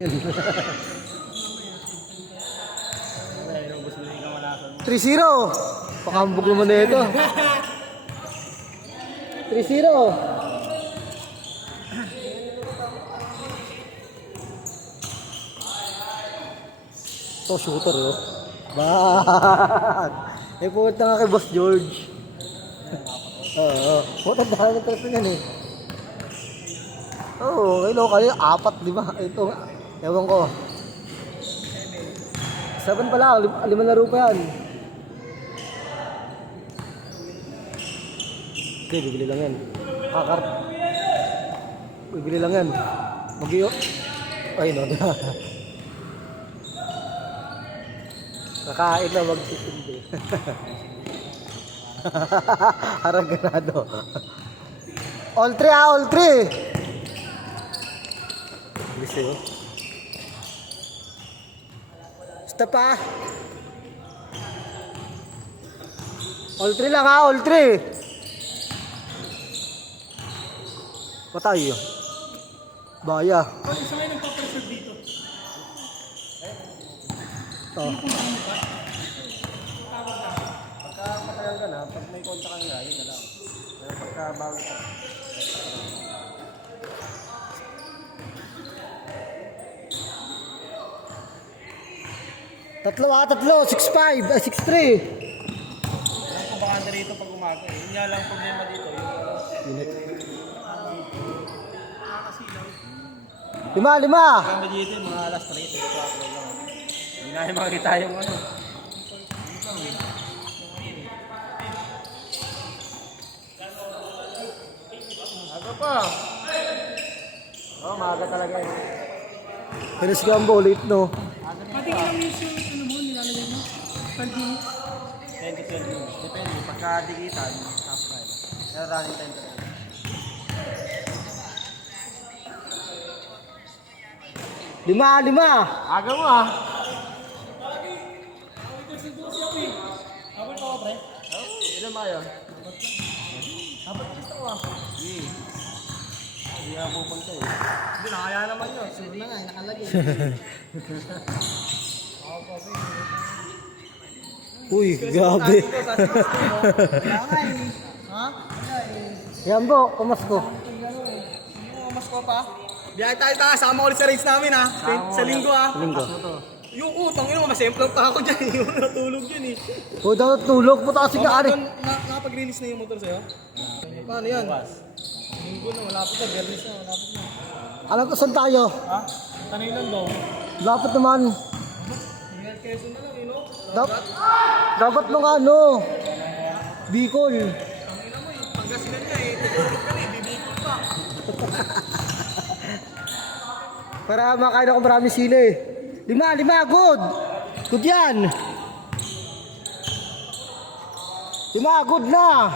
3-0. Pakambog naman na ito. 3-0. Ito, shooter yun. Bad. Eh, pumunta nga kay Boss George. Oo. Pumunta na naman talaga yan eh. Oo, kailan kayo? 4, 5. Ito, ewan ko. 7 pala, 5 laro pa yan. Okay, bibili lang yan. Kakart. Bibili lang yan. Mag-iyo. Ay, no. Kakain na, mag-sisindi. Harang ganado. All 3 ah, all 3. Bilis eh, oh. Stop ah. All 3 lang ah, all 3. Patay yun. Baya. Ano isa ngayon nagpapareserve dito? Ito. Pagka matagal ka na, pag may konta ka nga, yun na lang. Pero pagka bago ka. Tatlo, 6-5, 6-3. Alam ko baka na rito pag umaga eh. Yun nga lang problema dito. Unit. Nakakasilaw. 5. Kama dito yung mga alas 3, 4 lang. Hindi na makikita yung ano. Aga pa. Oh, maaga talaga eh. Finish Gambo, late no. Pati ilang minutes yung ano mo, nilalagay mo? 12 minutes? 10 to 12 minutes. Depende. Pagka digitan, half time. Pero running time talaga. 5. Aga mo ah. Ilan ba yun? Dapat gusto ko ah. Hindi nga pupunta eh. Hindi, nakaya naman yun. Sure na nga, nakalagay. Uy, grabe. Ha? Gambo, pamasko. Mas ko pa? Biyahe tayo ta, sama ulit sa race namin ha. Sa linggo ha. Linggo. Yung utang yun, masemplang pa ako dyan. Yung natulog yun eh. O, daw tulog. Puta kasi ka, ari. Nakapag-release na yung motor sa'yo? Paano yan? Linggo na, malapit na. Bernis na, malapit na. Alam ko, saan tayo? Ha? Kanilan daw? Dapat naman. Ingat Quezon na lang, you know? Dapat nung ano. Bicol. Tangina mo eh, Pangasinan ka eh. Tutulog ka na eh, bibikot pa. Para makain ako maraming sili. 5, good. Good yan. 5, good na.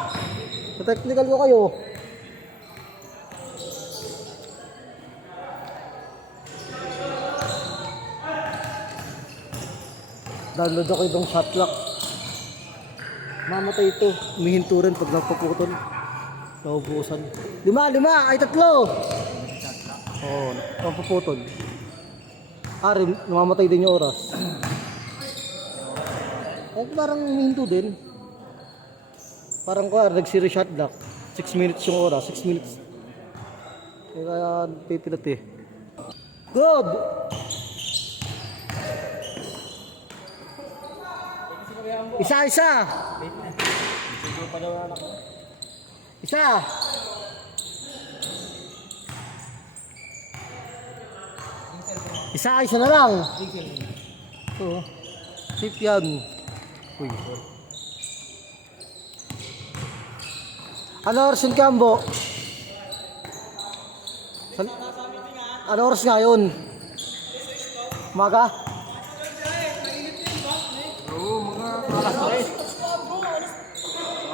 Sa technical ko kayo. Download ako itong shotlock. Mamatay ito. Umihinturan pag napaputol. Naubusan. 5, ay 3. Oo, napaputol. Ari, namamatay din yung oras. Ay, parang huminto din. Parang ko, nag-zero shot lock. 6 minutes yung oras, 6 minutes. Kaya pipilat eh. Good! Isa! Siguro pa daw anak ko. Isa! Isa na lang. Ito. Safe yan. Uy. Ano oras yung Kambo? Ano oras nga yun? Umaga? Oo, mga alas 3.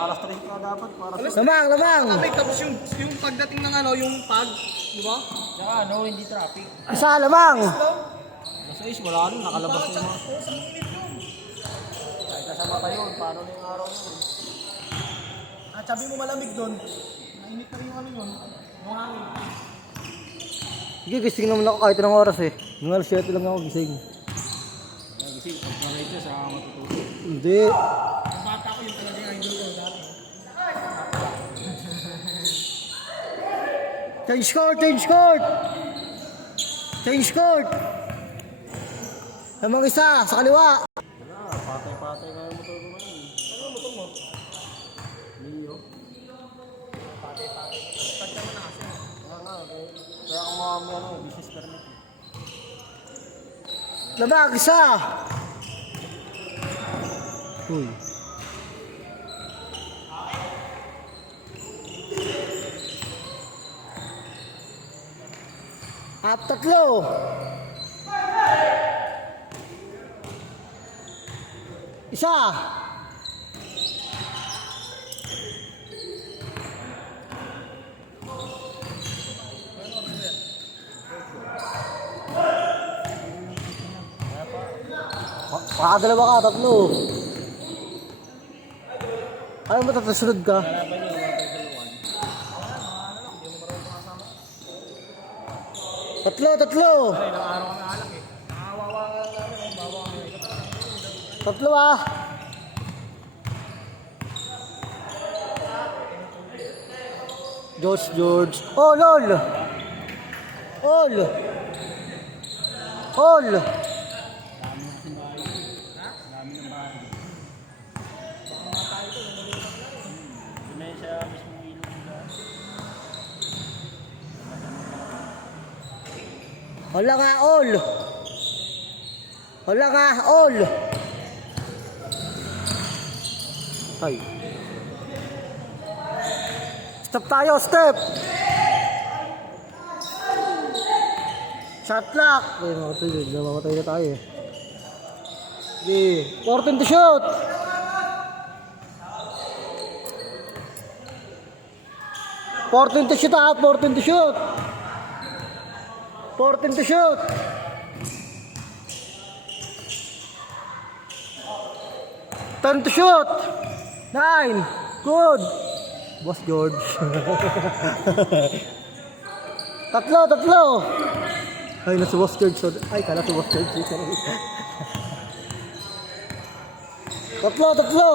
Alas 3 ka dapat para sa... Lamang! Tapos yung pagdating ng ano, yung pag, di ba? Tsaka ano, hindi traffic. Isa lamang! Nasa is, wala nun, nakalabas yung mga... Kahit kasama pa yun, paano na yung araw yun? At sabi mo malamig doon, mainit na rin yung ano yun, yung hangin. Sige, gising naman ako kahit anong oras eh. Mga alas 7 lang ako gising. Kasi pag-pray siya sa matutulog. Hindi. Ang bata ko yung talaga yung idol ko dati. Change court! Change court! Change court! Namang isa, sa kaliwa. Patay-patay na yung motor ko ngayon. Ano yung motor mo? Mio. Patay-patay. Start naman na kasi. Okay. Kaya kung mga business permit. Labag, isa! Uy. Tatlo! Isa! Pakadalawa ka, tatlo. Ayaw mo tatasunod ka? Tatlo, tatlo. Tatlo ah. George. Oh, lol. All. Wala nga, all. Ay. Stop tayo, step. Shot clock. Ay, namamatay na tayo eh. Okay, 14 to shoot. Fourteen to shoot. 10 to shoot. 9. Good. Boss George. Tatlo. Ay, nasa Boss George. Ay, kala sa Boss George. Tatlo. Tatlo.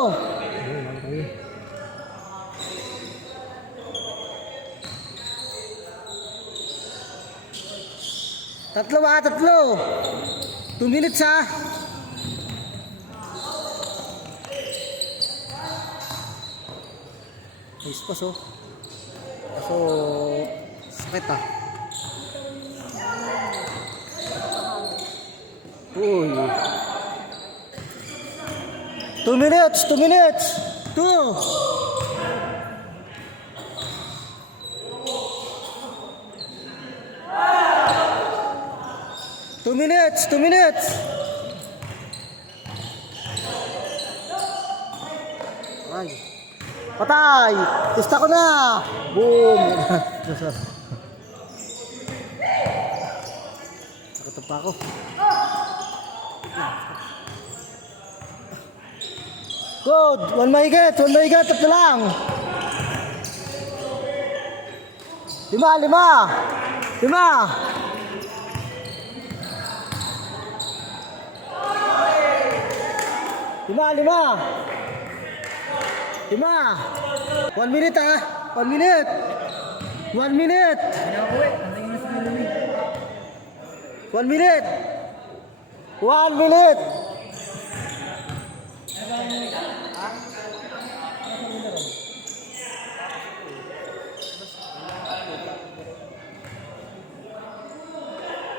2 minutes ha. Ayos pa so. So, sakit ah. Uy. 2 minutes. 2. 2 minutes. Ay. Patay! Tista ko na! Boom! Sakot pa ako. Good! One mahigit! Tatlo lang! 5! 1 minute ah! 1 minute! 1 minute! 1 minute! 1 minute!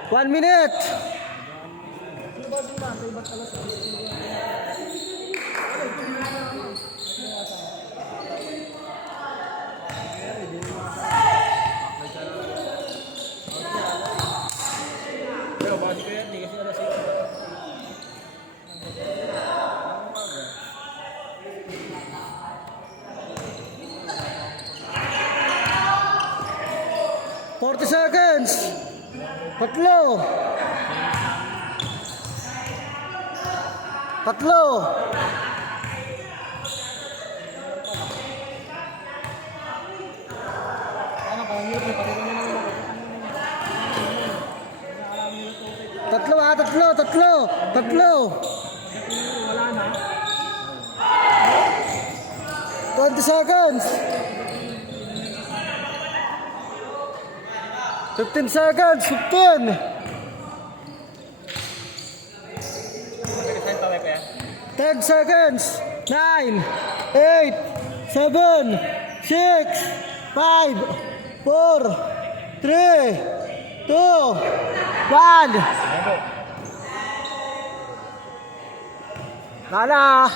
One minute! Pero body ko yan, di kasi alas 6. 40 seconds! Tatlo! 3. Tatlo ah, tatlo. Wala na. 20 seconds. 15 seconds. 15. 10 seconds. 9, 8, 7, 6, 5, 4, 3, 2, 1. Nala.